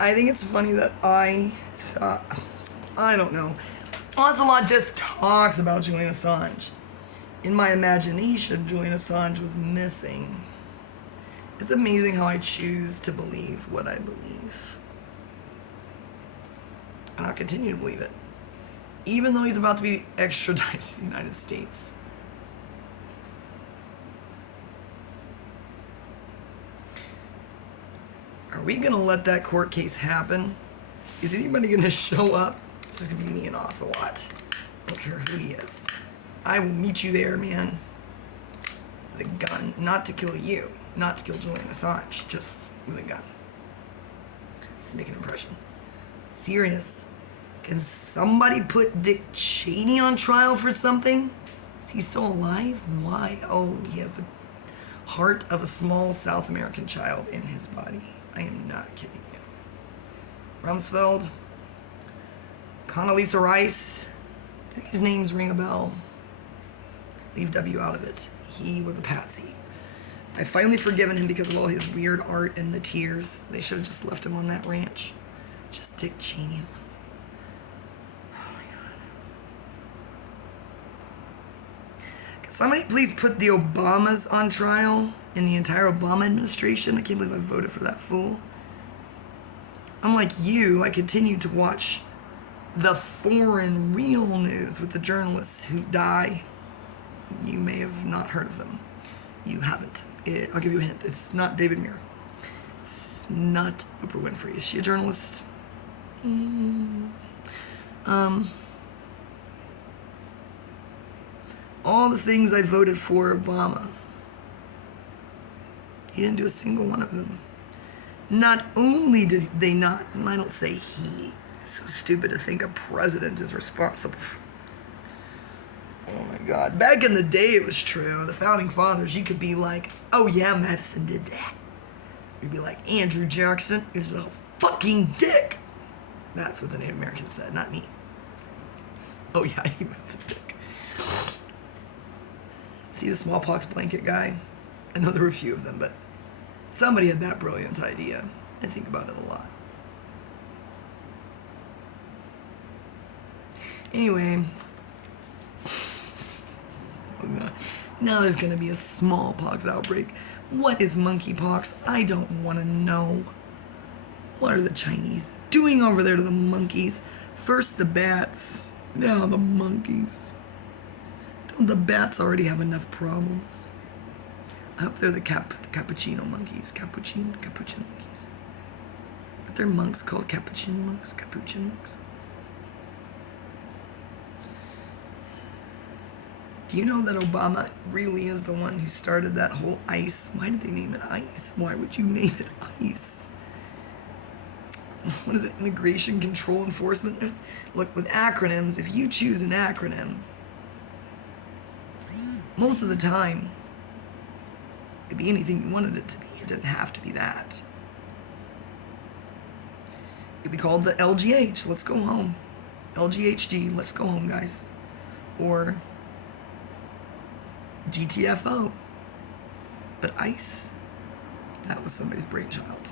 I think it's funny that I thought, I don't know. Ocelot just talks about Julian Assange. In my imagination, Julian Assange was missing. It's amazing how I choose to believe what I believe. And I'll continue to believe it. Even though he's about to be extradited to the United States. Are we gonna let that court case happen? Is anybody gonna show up? It's just gonna be me and Ocelot. I don't care who he is. I will meet you there, man. With a gun. Not to kill you. Not to kill Julian Assange. Just with a gun. Just to make an impression. Serious. Can somebody put Dick Cheney on trial for something? Is he still alive? Why? Oh, he has the heart of a small South American child in his body. I am not kidding you. Rumsfeld, Condoleezza Rice, I think his names ring a bell. Leave W out of it. He was a patsy. I finally forgiven him because of all his weird art and the tears. They should have just left him on that ranch. Just Dick Cheney. Oh my God. Can somebody please put the Obamas on trial? In the entire Obama administration. I can't believe I voted for that fool. Unlike you, I continue to watch the foreign real news with the journalists who die. You may have not heard of them. You haven't. I'll give you a hint. It's not David Muir. It's not Oprah Winfrey. Is she a journalist? All the things I voted for Obama. He didn't do a single one of them. Not only did they not, and I don't say he, it's so stupid to think a president is responsible for. Oh my God. Back in the day it was true. The founding fathers, you could be like, oh yeah, Madison did that. You'd be like, Andrew Jackson is a fucking dick. That's what the Native Americans said, not me. Oh yeah, he was the dick. See the smallpox blanket guy? I know there were a few of them, but somebody had that brilliant idea. I think about it a lot. Anyway, now there's going to be a smallpox outbreak. What is monkeypox? I don't want to know. What are the Chinese doing over there to the monkeys? First the bats, now the monkeys. Don't the bats already have enough problems? I hope they're the cappuccino monkeys. Capuchin monkeys. Aren't there monks called capuchin monks? Capuchin monks? Do you know that Obama really is the one who started that whole ICE? Why did they name it ICE? Why would you name it ICE? What is it? Immigration Control Enforcement? Look, with acronyms, if you choose an acronym, most of the time, it could be anything you wanted it to be. It didn't have to be that. It could be called the LGH, let's go home. LGHG, let's go home, guys. Or GTFO. But ICE, that was somebody's brainchild.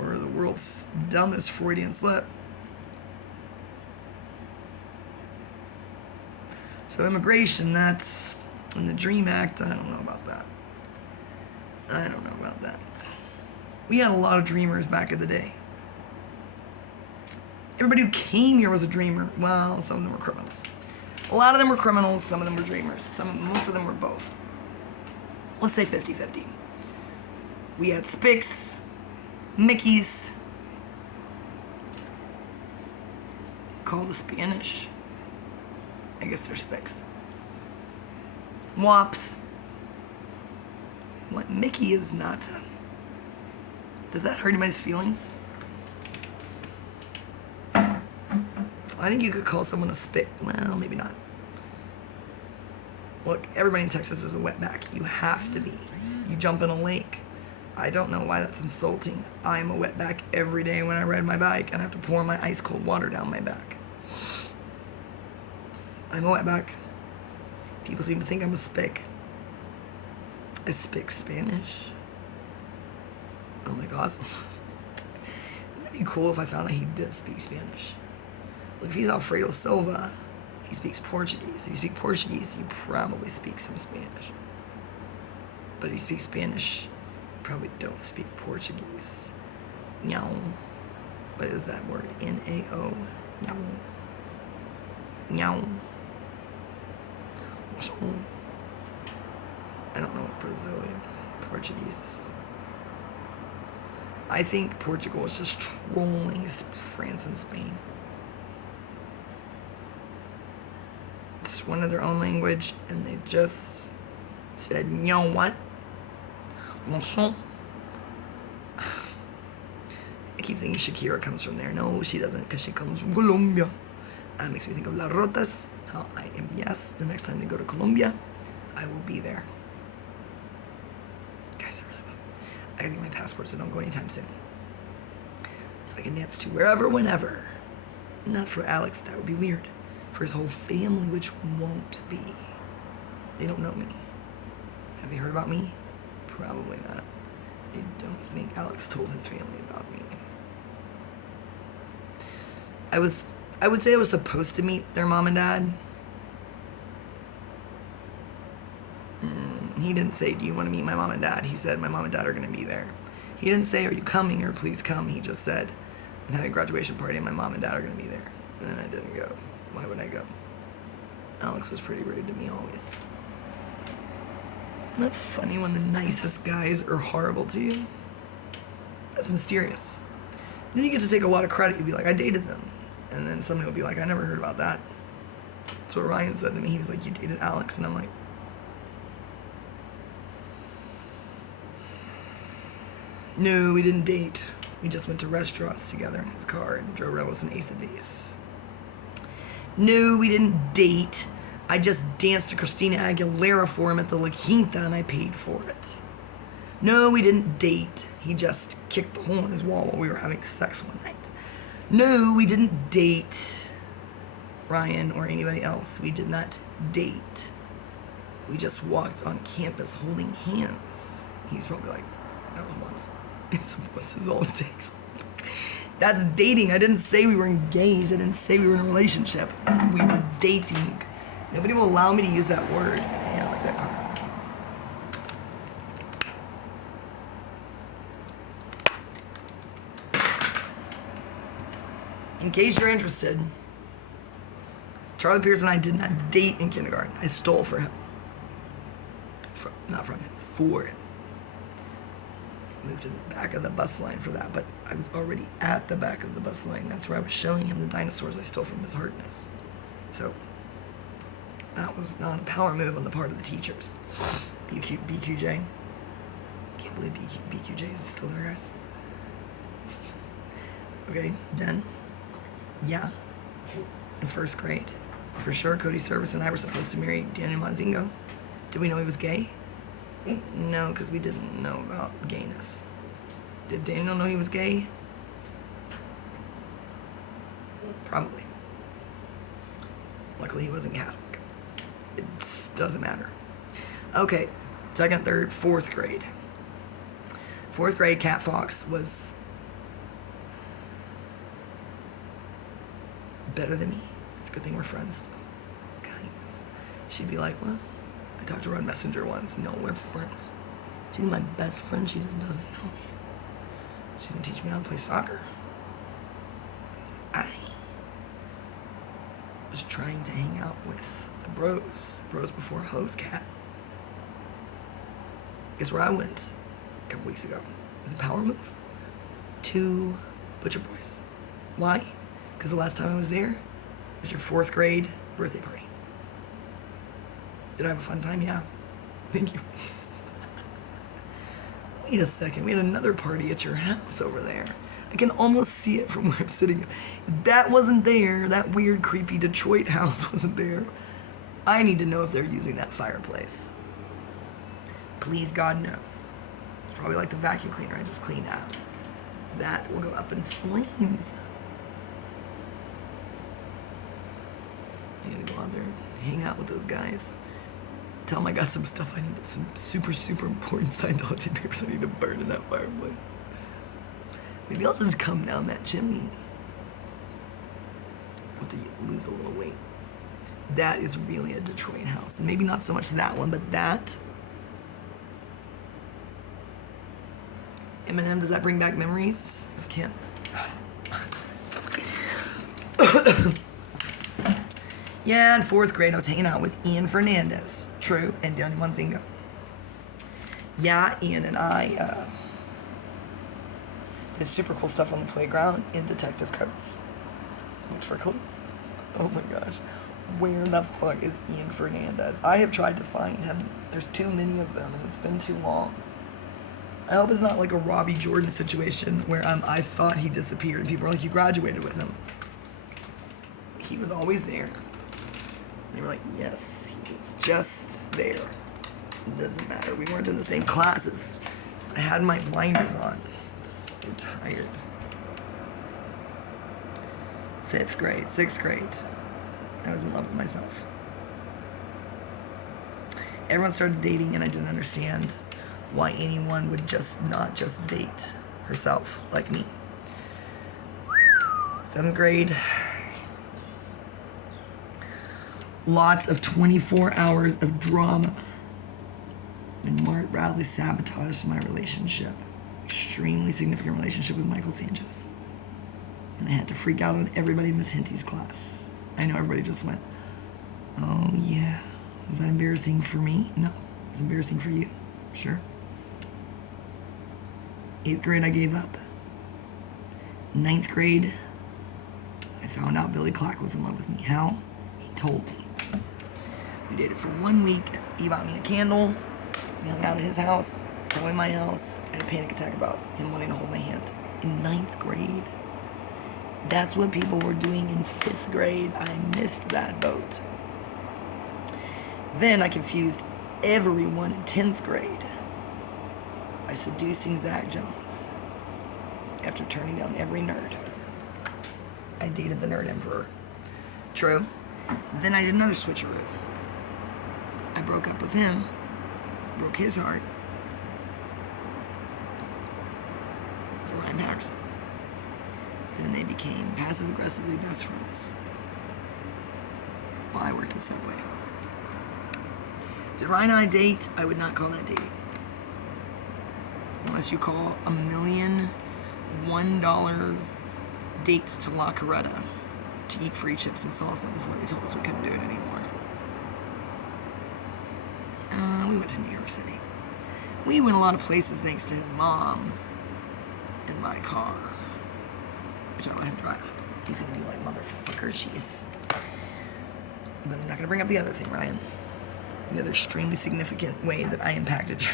Or the world's dumbest Freudian slip. So immigration, that's in the DREAM Act. I don't know about that. We had a lot of dreamers back in the day. Everybody who came here was a dreamer. Well, some of them were criminals. A lot of them were criminals, some of them were dreamers. Most of them were both. Let's say 50-50. We had Spics, Mickeys, called the Spanish. I guess they're Spics. Wops. What? Mickey is not. Does that hurt anybody's feelings? I think you could call someone a spick. Well, maybe not. Look, everybody in Texas is a wetback. You have to be. You jump in a lake. I don't know why that's insulting. I'm a wetback every day when I ride my bike and I have to pour my ice cold water down my back. I'm a wetback. People seem to think I'm a spick. I speak Spanish. Oh my gosh. be cool if I found out he did speak Spanish. Look, if he's Alfredo Silva, he speaks Portuguese. If you speak Portuguese, you probably speak some Spanish. But if you speak Spanish, you probably don't speak Portuguese. Nhau. What is that word? N-A-O. Nhau. Nhau. I don't know what Brazilian Portuguese is. I think Portugal is just trolling France and Spain. It's one of their own language, and they just said, you know what? I keep thinking Shakira comes from there. No, she doesn't, because she comes from Colombia. That makes me think of La Rotas. How I am, yes, the next time they go to Colombia, I will be there. Guys, I really will. I gotta get my passport, so don't go anytime soon. So I can dance to wherever, whenever. Not for Alex, that would be weird. For his whole family, which won't be. They don't know me. Have they heard about me? Probably not. I don't think Alex told his family about me. I would say I was supposed to meet their mom and dad. He didn't say, do you want to meet my mom and dad? He said, my mom and dad are going to be there. He didn't say, are you coming or please come? He just said, I'm having a graduation party and my mom and dad are going to be there. And then I didn't go. Why would I go? Alex was pretty rude to me always. Isn't that funny when the nicest guys are horrible to you? That's mysterious. Then you get to take a lot of credit. You'd be like, I dated them. And then somebody will be like, I never heard about that. That's what Ryan said to me. He was like, you dated Alex? And I'm like, no, we didn't date. We just went to restaurants together in his car and drove around listening to Ace of Base. No, we didn't date. I just danced to Christina Aguilera for him at the La Quinta and I paid for it. No, we didn't date. He just kicked a hole in his wall while we were having sex one night. No, we didn't date Ryan or anybody else. We did not date. We just walked on campus holding hands. He's probably like, that was once. Once is all it takes. That's dating. I didn't say we were engaged. I didn't say we were in a relationship. We were dating. Nobody will allow me to use that word. Yeah, I like that card. In case you're interested, Charlie Pierce and I did not date in kindergarten. I stole for him. Not from him, for him. Moved to the back of the bus line for that, but I was already at the back of the bus line. That's where I was showing him the dinosaurs I stole from Miss Harkness. So that was not a power move on the part of the teachers. BQJ. Can't believe BQJ is still there, guys. Okay, then, yeah, in first grade, for sure, Cody Service and I were supposed to marry Daniel Monzingo. Did we know he was gay? No, because we didn't know about gayness. Did Daniel know he was gay? Probably. Luckily, he wasn't Catholic. It doesn't matter. Okay, second, third, fourth grade. Fourth grade, Cat Fox was better than me. It's a good thing we're friends still. Kind of. She'd be like, well, I talked to her on Messenger once. No, we're friends. She's my best friend. She just doesn't know me. She's gonna teach me how to play soccer. I was trying to hang out with the bros. Bros before hoes, Cat. Guess where I went a couple weeks ago? It's a power move. To Butcher Boys. Why? Because the last time I was there was your fourth grade birthday party. Did I have a fun time? Yeah. Thank you. Wait a second. We had another party at your house over there. I can almost see it from where I'm sitting. If that wasn't there, that weird, creepy Detroit house wasn't there, I need to know if they're using that fireplace. Please, God, no. It's probably like the vacuum cleaner I just cleaned out. That will go up in flames. I need to go out there and hang out with those guys. Tell them I got some stuff I need, some super, super important Scientology papers I need to burn in that fireplace. Maybe I'll just come down that chimney. Have to lose a little weight. That is really a Detroit house. Maybe not so much that one, but that. Eminem, does that bring back memories of Kim? Yeah, in 4th grade, I was hanging out with Ian Fernandez. True, and Danny Monzingo. Yeah, Ian and I did super cool stuff on the playground in detective coats. Looked for clues. Oh my gosh. Where the fuck is Ian Fernandez? I have tried to find him. There's too many of them, and it's been too long. I hope it's not like a Robbie Jordan situation where I thought he disappeared, and people were like, you graduated with him. He was always there. They were like, yes, he was just there. It doesn't matter. We weren't in the same classes. I had my blinders on. So tired. 5th grade, 6th grade. I was in love with myself. Everyone started dating, and I didn't understand why anyone would not just date herself like me. 7th grade. Lots of 24 hours of drama. And Mart Bradley sabotaged my relationship. Extremely significant relationship with Michael Sanchez. And I had to freak out on everybody in Miss Henty's class. I know everybody just went, oh yeah. Was that embarrassing for me? No. It was embarrassing for you. Sure. 8th grade, I gave up. 9th grade, I found out Billy Clack was in love with me. How? He told me. We dated for 1 week. He bought me a candle. We hung out at his house. I went to my house. I had a panic attack about him wanting to hold my hand. In 9th grade. That's what people were doing in 5th grade. I missed that boat. Then I confused everyone in 10th grade by seducing Zach Jones. After turning down every nerd. I dated the nerd emperor. True. Then I did another switcheroo. I broke up with him. Broke his heart. For Ryan Patterson. Then they became passive-aggressively best friends. While I worked at Subway. Did Ryan and I date? I would not call that dating. Unless you call $1,000,000 $1 dates to La Coretta to eat free chips and salsa before they told us we couldn't do it anymore. We went to New York City. We went a lot of places thanks to his mom in my car, which I let him drive. He's gonna be like, motherfucker, she is. But I'm not gonna bring up the other thing, Ryan. The other extremely significant way that I impacted you.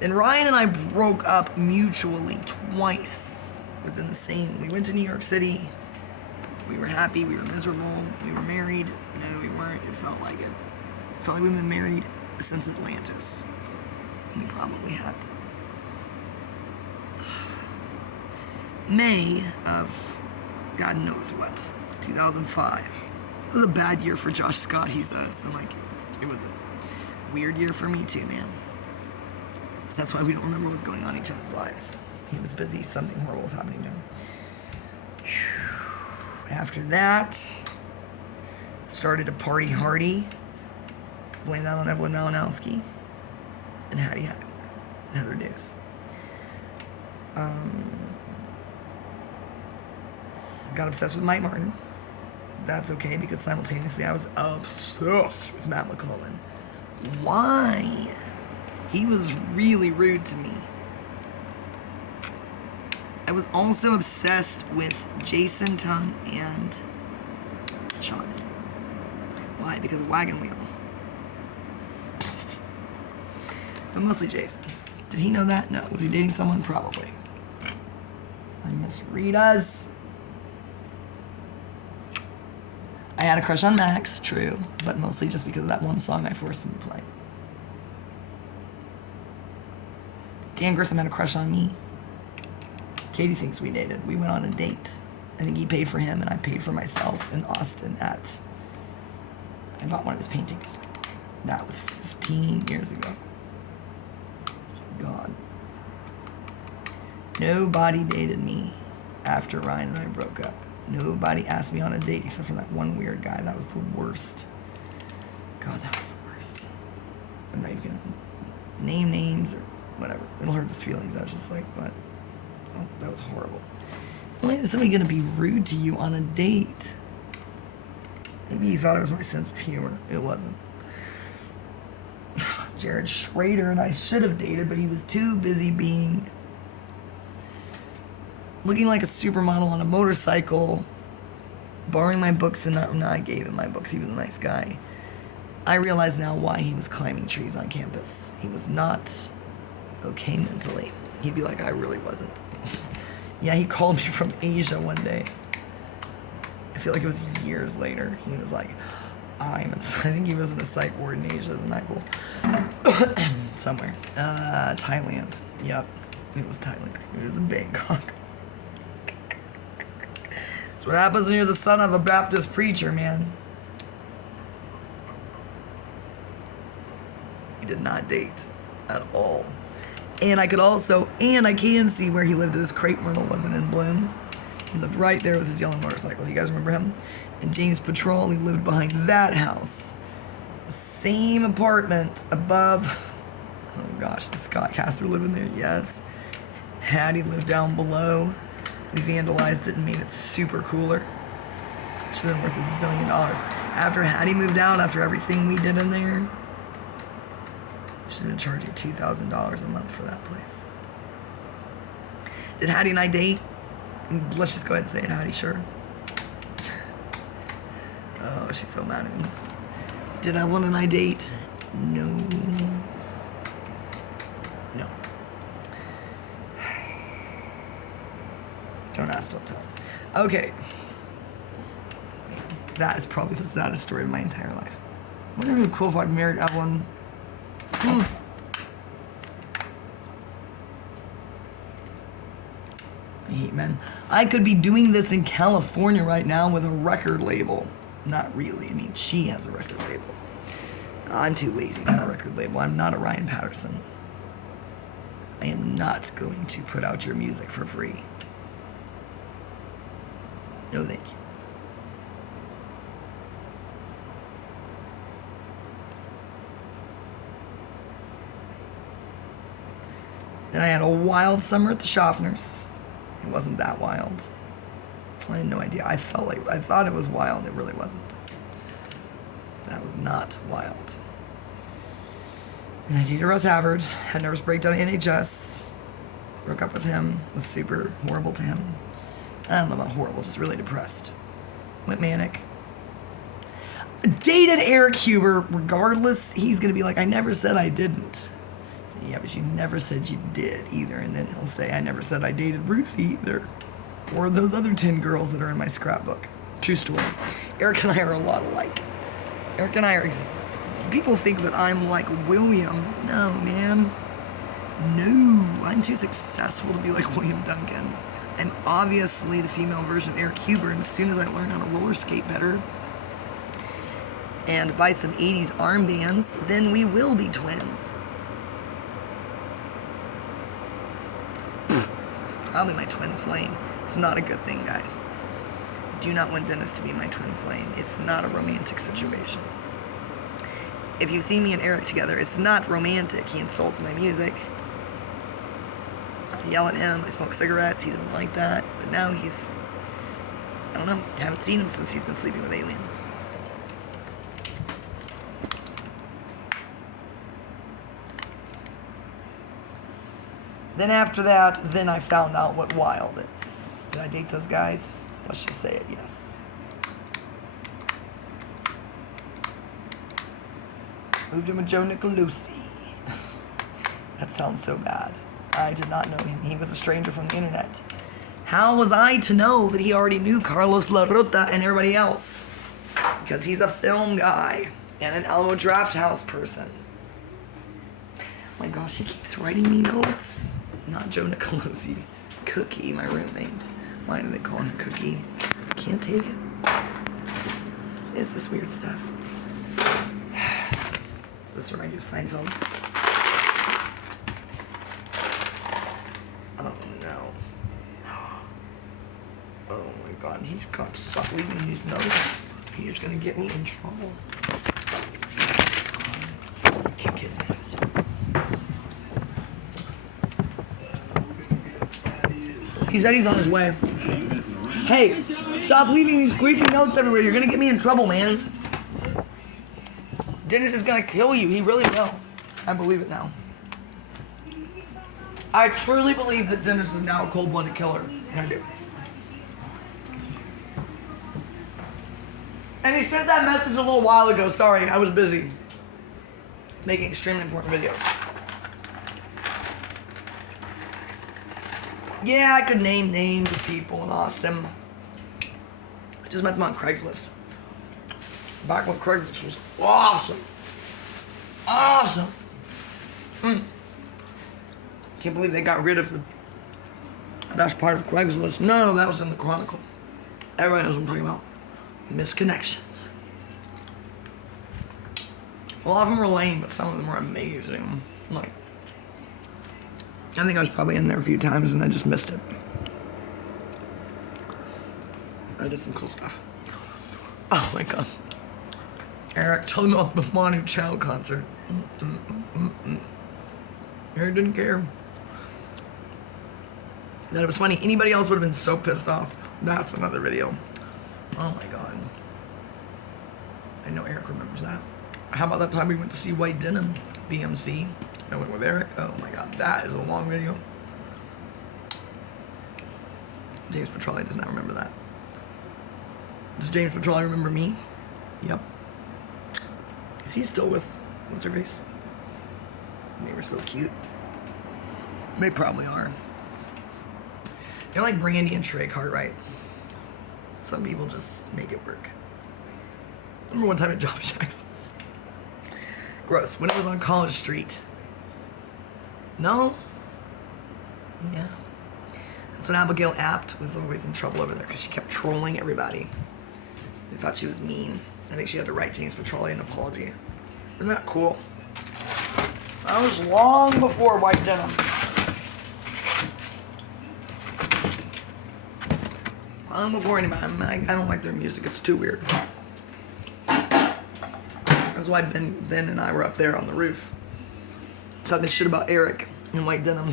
Then Ryan and I broke up mutually twice within the same. We went to New York City. We were happy. We were miserable. We were married. No, we weren't. It felt like it. It felt like we've been married since Atlantis. We probably had. May of God knows what, 2005. It was a bad year for Josh Scott, he says. So like, it was a weird year for me too, man. That's why we don't remember what was going on in each other's lives. He was busy, something horrible was happening to him. After that, started a party hardy. Blame that on Evelyn Malinowski and Hattie Hagler and Heather Davis. Got obsessed with Mike Martin. That's okay because simultaneously I was obsessed with Matt McClellan. Why? He was really rude to me. I was also obsessed with Jason Tongue and Sean. Why? Because of Wagon Wheel. But mostly Jason. Did he know that? No. Was he dating someone? Probably. I miss Rita's. I had a crush on Max, true, but mostly just because of that one song I forced him to play. Dan Grissom had a crush on me. Katie thinks we dated. We went on a date. I think he paid for him and I paid for myself in Austin at... I bought one of his paintings. That was 15 years ago. God. Nobody dated me after Ryan and I broke up. Nobody asked me on a date except for that one weird guy. That was the worst. God, that was the worst. I'm not even gonna name names or whatever. It'll hurt his feelings. I was just like, what? Oh, that was horrible. Why is somebody gonna be rude to you on a date? Maybe he thought it was my sense of humor. It wasn't. Jared Schrader and I should have dated, but he was too busy looking like a supermodel on a motorcycle, borrowing my books, and I gave him my books. He was a nice guy. I realize now why he was climbing trees on campus. He was not okay mentally. He'd be like, I really wasn't. Yeah, he called me from Asia one day. I feel like it was years later. He was like, I think he was in a psych ward in Asia. Isn't that cool? Somewhere. Thailand. Yep. It was Thailand. It was in Bangkok. That's what happens when you're the son of a Baptist preacher, man. He did not date at all. And I can see where he lived. This crepe myrtle wasn't in bloom. He lived right there with his yellow motorcycle. Do you guys remember him? And James Patrol, he lived behind that house. The same apartment above. Oh gosh, the Scott Castor living there, yes. Hattie lived down below. We vandalized it and made it super cooler. Should have been worth $1 zillion. After Hattie moved out, after everything we did in there, should have been charging $2,000 a month for that place. Did Hattie and I date? Let's just go ahead and say it, Hattie, sure. Oh, she's so mad at me. Did Evelyn and I date? No. No. Don't ask, don't tell. Okay. That is probably the saddest story of my entire life. Wouldn't it be cool if I'd married Evelyn? I hate men. I could be doing this in California right now with a record label. Not really. I mean, she has a record label. I'm too lazy to have a record label. I'm not a Ryan Patterson. I am not going to put out your music for free. No, thank you. Then I had a wild summer at the Schaffners. It wasn't that wild. I had no idea. I thought it was wild. It really wasn't. That was not wild. And I dated Russ Havard. Had a nervous breakdown at NHS. Broke up with him. Was super horrible to him. I don't know about horrible, just really depressed. Went manic. Dated Eric Huber. Regardless, he's going to be like, I never said I didn't. Yeah, but you never said you did either. And then he'll say, I never said I dated Ruth either. Or those other 10 girls that are in my scrapbook. True story. Eric and I are a lot alike. Eric and I are... People think that I'm like William. No, man. No. I'm too successful to be like William Duncan. I'm obviously the female version of Eric Huber. And as soon as I learn how to roller skate better and buy some 80s armbands, then we will be twins. It's probably my twin flame. It's not a good thing, guys. I do not want Dennis to be my twin flame. It's not a romantic situation. If you've seen me and Eric together, it's not romantic. He insults my music. I yell at him. I smoke cigarettes. He doesn't like that. But now he's... I don't know. I haven't seen him since he's been sleeping with aliens. Then after that, then I found out what wild is. Did I date those guys? Let's just say it, yes. Moved in with Joe Nicolosi. That sounds so bad. I did not know him. He was a stranger from the internet. How was I to know that he already knew Carlos LaRota and everybody else? Because he's a film guy and an Alamo Drafthouse person. Oh my gosh, he keeps writing me notes. Not Joe Nicolosi. Cookie, my roommate. Why do they call him Cookie? Can't take it. What is this weird stuff? Does this remind you of Seinfeld? Oh no. He's got to stop leaving these notes. He's gonna get me in trouble. I'm gonna kick his ass. He said he's on his way. Hey, stop leaving these creepy notes everywhere. You're gonna get me in trouble, man. Dennis is gonna kill you. He really will. I believe it now. I truly believe that Dennis is now a cold-blooded killer. I do. And he sent that message a little while ago. Sorry, I was busy making extremely important videos. Yeah, I could name names of people in Austin. I just met them on Craigslist. Back when Craigslist was awesome. Awesome. Can't believe they got rid of the best part of Craigslist. No, that was in the Chronicle. Everybody knows what I'm talking about. Misconnections. A lot of them were lame, but some of them were amazing. Like, I think I was probably in there a few times and I just missed it. I did some cool stuff. Oh my god. Eric, tell them about the Manu Chao concert. Eric didn't care. That it was funny. Anybody else would have been so pissed off. That's another video. Oh my god. I know Eric remembers that. How about that time we went to see White Denim, BMC? I went with Eric. Oh my god, that is a long video. James Petrelli does not remember that. Does James Petrelli remember me? Yep. Is he still with what's her face? They were so cute. They probably are. They're like Brandy and Trey Cartwright. Some people just make it work. I remember one time at Java Shacks. Gross. When it was on College Street. No? Yeah. That's when Abigail Apt was always in trouble over there because she kept trolling everybody. They thought she was mean. I think she had to write James Petrelli an apology. Isn't that cool? That was long before White Denim. Long before anybody. I don't like their music. It's too weird. That's why Ben and I were up there on the roof talking shit about Eric and White Denim.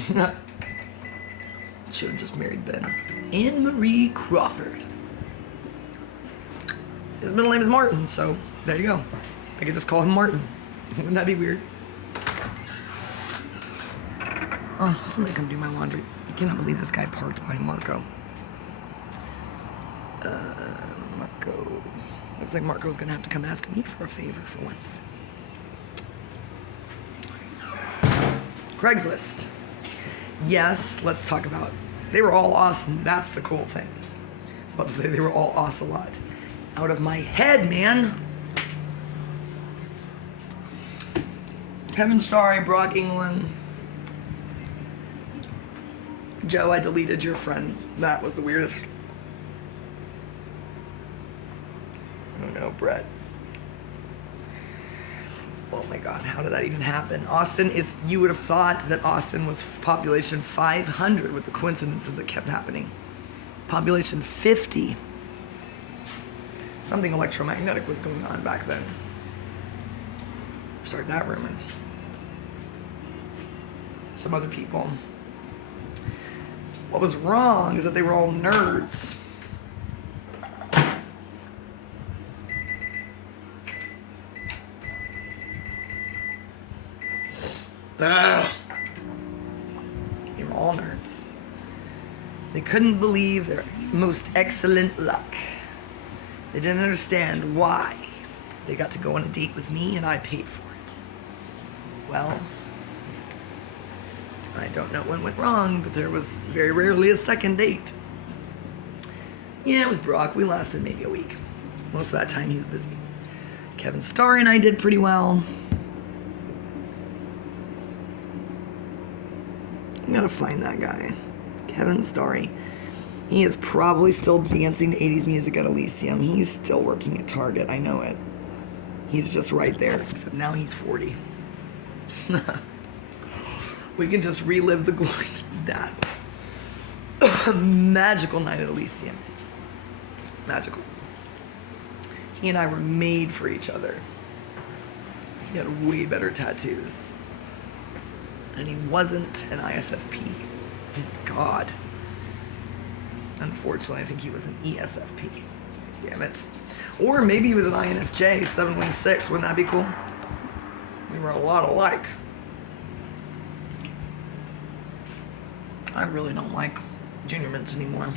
Should have just married Ben. Anne-Marie Crawford. His middle name is Martin, so there you go. I could just call him Martin. Wouldn't that be weird? Oh, somebody come do my laundry. I cannot believe this guy parked behind Marco. Marco. Looks like Marco's gonna have to come ask me for a favor for once. Craigslist. Yes, let's talk about it. They were all awesome. That's the cool thing. I was about to say they were all ocelot. Out of my head, man. Kevin Starry, Brock England. Joe, I deleted your friends. That was the weirdest. Oh no, Brett. Oh my god, how did that even happen? Austin is, you would have thought that Austin was population 500 with the coincidences that kept happening. Population 50. Something electromagnetic was going on back then. Start that rumor. Some other people. What was wrong is that they were all nerds. Ugh. They were all nerds. They couldn't believe their most excellent luck. They didn't understand why they got to go on a date with me and I paid for it. Well, I don't know when went wrong, but there was very rarely a second date. Yeah, with Brock, we lasted maybe a week. Most of that time he was busy. Kevin Starry and I did pretty well. I gotta find that guy. Kevin Starry. He is probably still dancing to 80s music at Elysium. He's still working at Target, I know it. He's just right there, except now he's 40. We can just relive the glory of that magical night at Elysium. magical. He and I were made for each other. He had way better tattoos. And he wasn't an ISFP. Thank God. Unfortunately, I think he was an ESFP. Damn it. Or maybe he was an INFJ, 7 wing 6. Wouldn't that be cool? We were a lot alike. I really don't like Junior Mints anymore.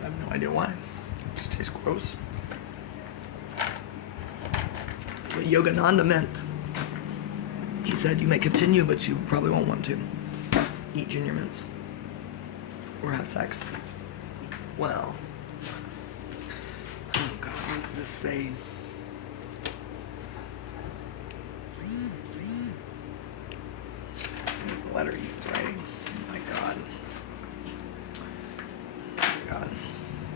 I have no idea why. It just tastes gross. What Yogananda meant. He said you may continue, but you probably won't want to eat Junior Mints or have sex. Well, oh God, what does this say? Here's the letter he was writing.